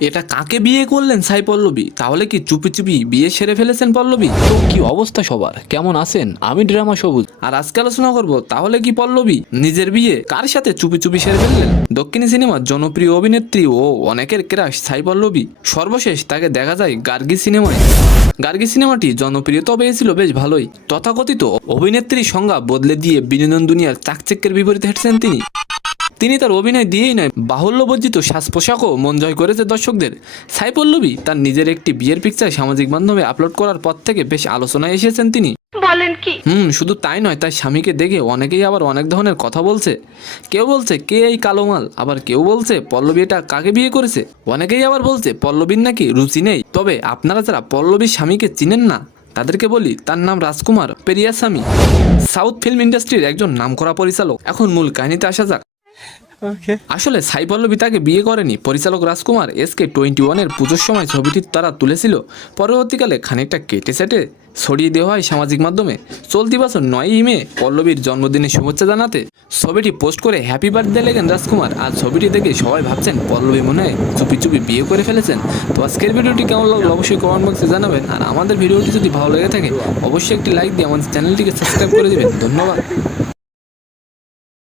এটা কাকে বিয়ে করলেন সাই পল্লবী? তাহলে কি চুপি চুপি বিয়ে সেরে ফেলেছেন পল্লবী? তো কি অবস্থা সবার, কেমন আছেন? আমি ড্রামা সবুজ। আর আজকে আলোচনা করবো তাহলে কি পল্লবী নিজের বিয়ে কার সাথে চুপি চুপি সেরে ফেললেন? দক্ষিণী সিনেমার জনপ্রিয় অভিনেত্রী ও অনেকের ক্রাশ সাই পল্লবী সর্বশেষ তাকে দেখা যায় গার্গী সিনেমায়। গার্গী সিনেমাটি জনপ্রিয়তা পেয়েছিল বেশ ভালোই। তথাকথিত অভিনেত্রীর সংজ্ঞা বদলে দিয়ে বিনোদন দুনিয়ার চাকচিক্যের বিপরীতে হেঁটেছেন তিনি তার অভিনয় দিয়েই নয়, বাহুল্যবর্জিত সাজ পোশাকও মন জয় করেছে দর্শকদের। সাই পল্লবী তার নিজের একটি বিয়ের পিকচার সামাজিক মাধ্যমে আপলোড করার পর থেকে বেশ আলোচনায় এসেছেন তিনি। বলেন কি? শুধু তাই নয়, তার স্বামীকে দেখে অনেকেই আবার অনেক ধরনের কথা বলছে। কেউ বলছে কে এই কালো মাল, আবার কেউ বলছে পল্লবী এটা কাকে বিয়ে করেছে। অনেকেই আবার বলছে পল্লবীর নাকি রুচি নেই। তবে আপনারা যারা পল্লবীর স্বামীকে চিনেন না তাদেরকে বলি, তার নাম রাজকুমার পেরিয়াস্বামী, সাউথ ফিল্ম ইন্ডাস্ট্রির একজন নামকরা পরিচালক। এখন মূল কাহিনীতে আসা যাক। আসলে সাই পল্লবী তাকে বিয়ে করেনি। পরিচালক রাজকুমার SK21 পুজোর সময় ছবিটি তারা তুলেছিল। পরবর্তীকালে খানিকটা কেটে সেটে ছড়িয়ে দেওয়া হয় সামাজিক মাধ্যমে। চলতি বছর 9ই মে পল্লবীর জন্মদিনে শুভেচ্ছা জানাতে ছবিটি পোস্ট করে হ্যাপি বার্থডে লেখেন রাজকুমার। আর ছবিটি দেখে সবাই ভাবছেন পল্লবী মনে হয় চুপি চুপি বিয়ে করে ফেলেছেন। তো আজকের ভিডিওটি কেমন লাগলো অবশ্যই কমেন্ট বক্সে জানাবেন। আর আমাদের ভিডিওটি যদি ভালো লেগে থাকে অবশ্যই একটি লাইক দিয়ে আমাদের চ্যানেলটিকে সাবস্ক্রাইব করে দেবেন। ধন্যবাদ।